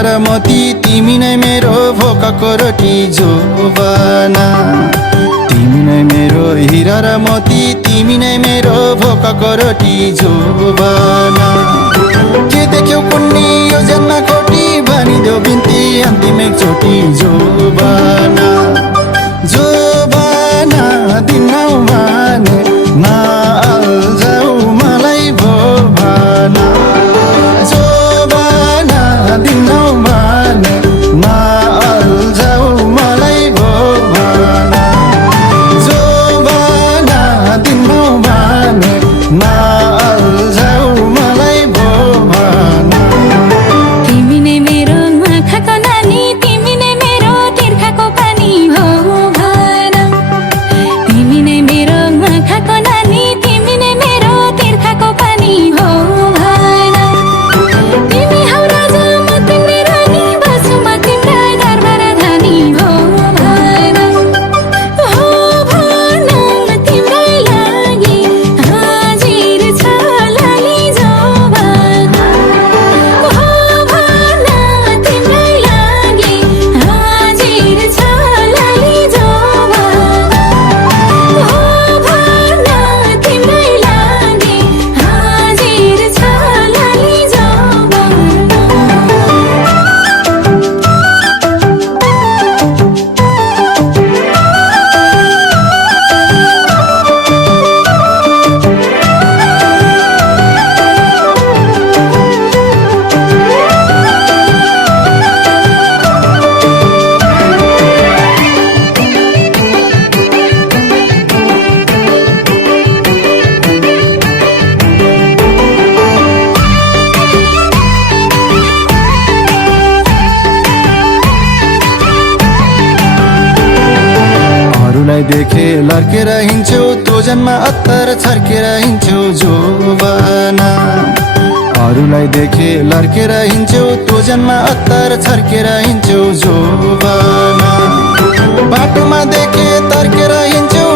र मोती तिमी नै मेरो भोकको रोटी जोबाना। तिमी नै मेरो हिरा र मोती तिमी नै मेरो भोकको रोटी जोबाना। के देख्यौ कुन्नी यो जन्म खोटी भनिदेऊ बिन्ती अन्तिम एकचोटि जोबाना। जोबाना दिनौ भने नअल्झाउ मलाई भो भना। जोबाना दिनौ भने नअल्झाउ मलाई भो भना। जोबाना दिनौ भने नअल्झाउ मलाई भो भना। तिमी नै मेरो आँखाको नानी तिमी नै मेरो तिर्खाको पानी हो भन। तिमी नै मेरो आँखाको नानी तिमी नै मेरो तिर्खाको पानी हो भन। तिमी हौ राजा म तिम्रै रानी बसु म तिम्रै दरबार धानी हो भन। हो भन तिम्रै लागि हाजिर छ लाली जो भन। हो भन तिम्रै लागि हाजिर छ लाली जो भन। हो भन तिम्रै लागि हाजिर छ लाली जो भन। अरूलाई देखे लर्केर हिँड्छौ तँ जन्म अत्तर छर्केर हिँड्छौ जोबाना। अरूलाई देखे लर्केर हिँड्छौ तँ जन्म अत्तर छर्केर हिँड्छौ जोबाना। बाटोमा देखे तर्केर हिँड्छौ